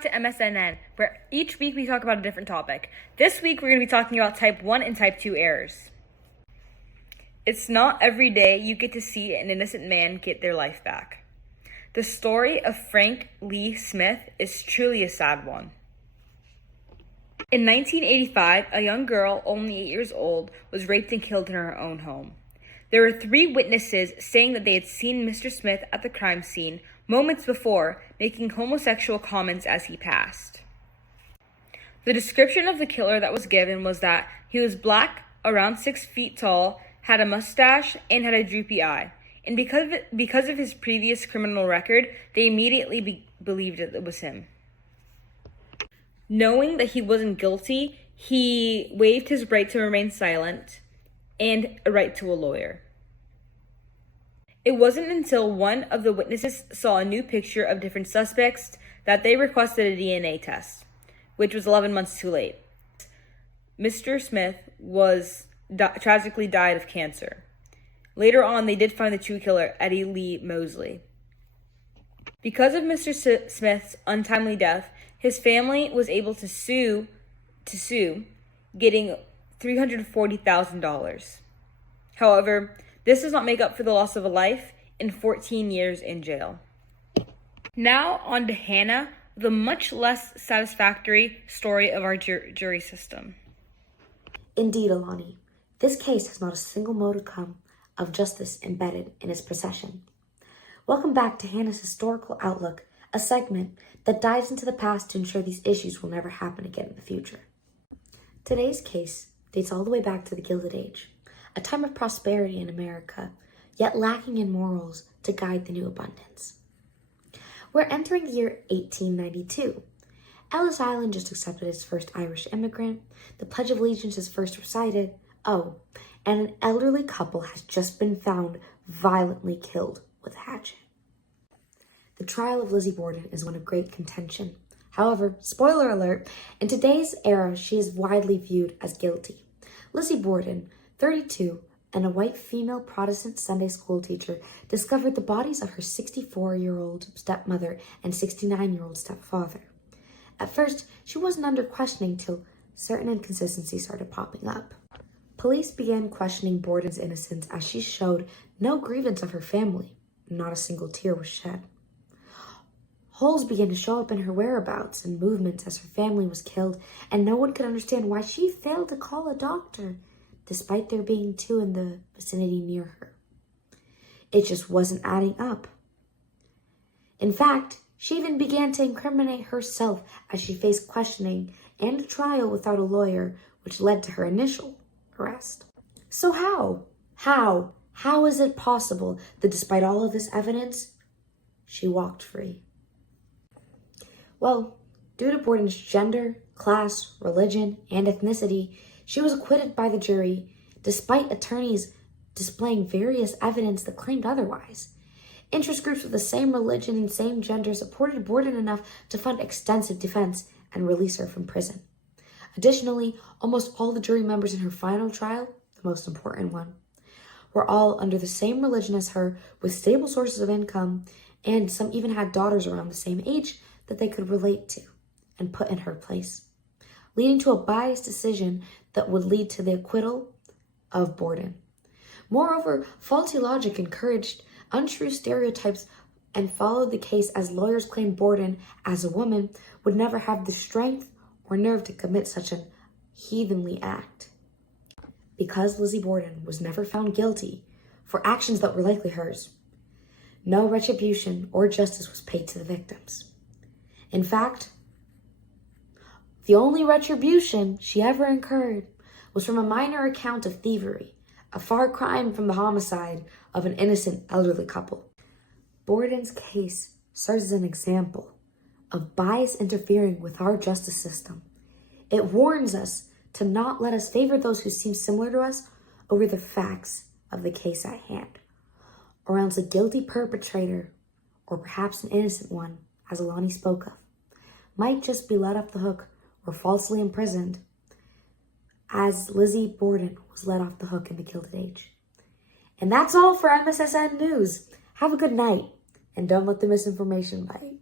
back to MSNN, where each week we talk about a different topic. This week we're going to be talking about type 1 and type 2 errors. It's not every day you get to see an innocent man get their life back. The story of Frank Lee Smith is truly a sad one. In 1985, a young girl, only 8 years old, was raped and killed in her own home. There were 3 witnesses saying that they had seen Mr. Smith at the crime scene moments before, making homosexual comments as he passed. The description of the killer that was given was that he was black, around 6 feet tall, had a mustache, and had a droopy eye. And because of his previous criminal record, they immediately believed it was him. Knowing that he wasn't guilty, he waived his right to remain silent and a right to a lawyer. It wasn't until one of the witnesses saw a new picture of different suspects that they requested a DNA test, which was 11 months too late. Mr. Smith tragically died of cancer. Later on, they did find the true killer, Eddie Lee Mosley. Because of Mr. Smith's untimely death, his family was able to sue, getting $340,000. However, this does not make up for the loss of a life and 14 years in jail. Now on to Hannah, the much less satisfactory story of our jury system. Indeed, Aolani, this case has not a single modicum of justice embedded in its procession. Welcome back to Hannah's Historical Outlook, a segment that dives into the past to ensure these issues will never happen again in the future. Today's case dates all the way back to the Gilded Age, a time of prosperity in America, yet lacking in morals to guide the new abundance. We're entering the year 1892. Ellis Island just accepted its first Irish immigrant, the Pledge of Allegiance is first recited, and an elderly couple has just been found violently killed with a hatchet. The trial of Lizzie Borden is one of great contention. However, spoiler alert, in today's era, she is widely viewed as guilty. Lizzie Borden, 32, and a white female Protestant Sunday school teacher, discovered the bodies of her 64-year-old stepmother and 69-year-old stepfather. At first, she wasn't under questioning till certain inconsistencies started popping up. Police began questioning Borden's innocence as she showed no grievance of her family. Not a single tear was shed. Holes began to show up in her whereabouts and movements as her family was killed, and no one could understand why she failed to call a doctor, despite there being 2 in the vicinity near her. It just wasn't adding up. In fact, she even began to incriminate herself as she faced questioning and a trial without a lawyer, which led to her initial arrest. So how is it possible that despite all of this evidence, she walked free? Well, due to Borden's gender, class, religion, and ethnicity, she was acquitted by the jury, despite attorneys displaying various evidence that claimed otherwise. Interest groups with the same religion and same gender supported Borden enough to fund extensive defense and release her from prison. Additionally, almost all the jury members in her final trial, the most important one, were all under the same religion as her, with stable sources of income, and some even had daughters around the same age that they could relate to and put in her place, leading to a biased decision that would lead to the acquittal of Borden. Moreover, faulty logic encouraged untrue stereotypes and followed the case as lawyers claimed Borden, as a woman, would never have the strength or nerve to commit such an heathenly act. Because Lizzie Borden was never found guilty for actions that were likely hers, no retribution or justice was paid to the victims. In fact, the only retribution she ever incurred was from a minor account of thievery, a far cry from the homicide of an innocent elderly couple. Borden's case serves as an example of bias interfering with our justice system. It warns us to not let us favor those who seem similar to us over the facts of the case at hand, or else a guilty perpetrator, or perhaps an innocent one, as Aolani spoke of, might just be let off the hook or falsely imprisoned, as Lizzie Borden was let off the hook in the Gilded Age. And that's all for MSSN News. Have a good night, and don't let the misinformation bite.